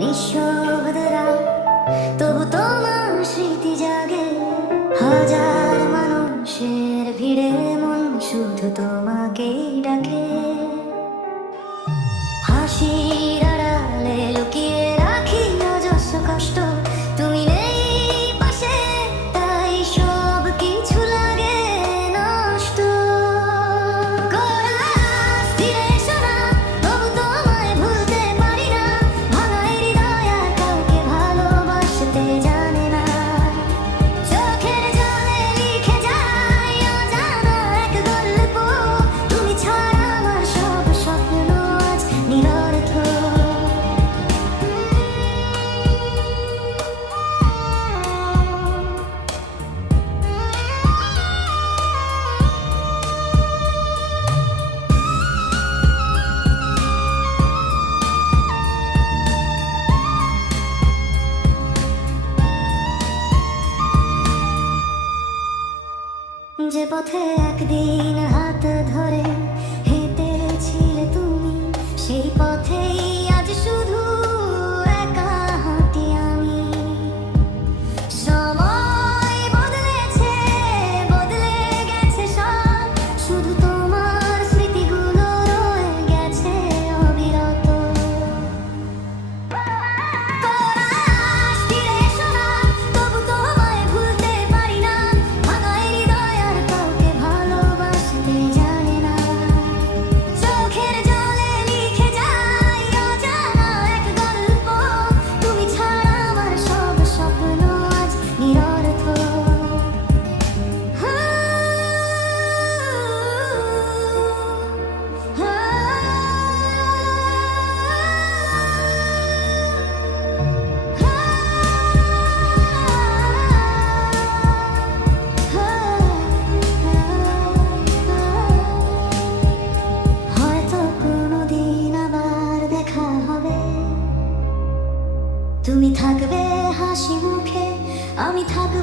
নিঃশব্দ রাত, তবু তোমার স্মৃতি জাগে। হাজার মানুষের ভিড়ে মন শুধু তোমাকেই ডাকে। হাসির আড়ালে লুকিয়ে রাখি অজস্র কষ্ট। তুমি নেই পাশে, তাই সব কিছু লাগে নষ্ট। কোরাস ফিরে এসো না, তবু তোমায় ভুলতে পারি না। ভাঙা এই হৃদয় আর কাউকে ভালোবাসতে জানে না। চোখের জলে লিখে যায় অজানা এক গল্প। তুমি ছাড়া আমার সব স্বপ্ন আজ নিরর্থ। যে পথে একদিন হাত ধরে হেঁটেছিলে তুমি, সেই পথেই আজ শুধু একা হাঁটি আমি। সময় বদলেছে, বদলে গেছে সব, শুধু তোমার স্মৃতিগুলো রয়ে গেছে অবিরত। কোরাস ফিরে এসো না, তবু তোমায় ভুলতে পারি না। ভাঙা এই হৃদয় আর কাউকে ভালোবাসতে জানে না। চোখের জলে লিখে যায় অজানা এক গল্প। তুমি ছাড়া আমার সব স্বপ্ন আজ নিরর্থ। হয়তো কোনোদিন আবার দেখা হবে। তুমি থাকবে হাসি মুখে, আমি থাকবো